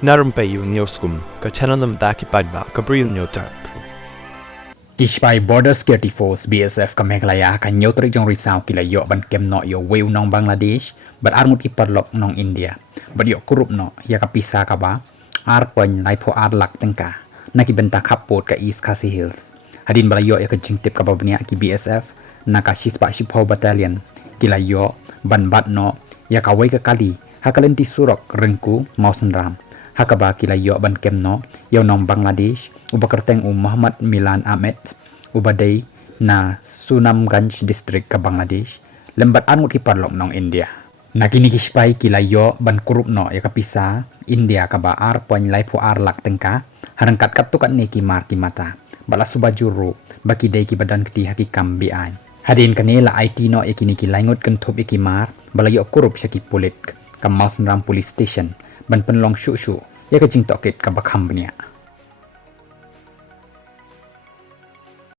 Narum payu nioskum, ka chananam daki padba, ka bril nyotar. Kishpai Border Security Force BSF ka Meghalaya ka nyotri jong risaw kila yo ban kem no yo weu nong Bangladesh bat armut ki perlok nong India bat yo kurup no ya ka pisa ka ba ar pon lai pho ar lak tengka na ki benta kapot ka East Khasi Hills hadin bala yo ya ka jingtip ka babnia ki BSF na ka Shispa Shipho Battalion kila yo ban bat no ya ka wei ka kali hakalenti surok rengku mausenram hakaba kila yo ban kem no yo nong Bangladesh ubakerteng Muhammad Milan Ahmed ubadai na Sunamganj district ka Bangladesh lembat angut ki parlok nong India nakini kispai kila yo ban kurup no ya kapisa India ka ba ar poin lai pho ar lak tengka harangkat katukan ne ki mar ki mata bala subajuru baki dai ki badan kti hakikam bi ai hadin kanela IT no ekini ki laingut kentup iki mar bala yo kurup syaki pulit ka Mausram police station ban penlong shu ya ka jing toket ka bakham bnia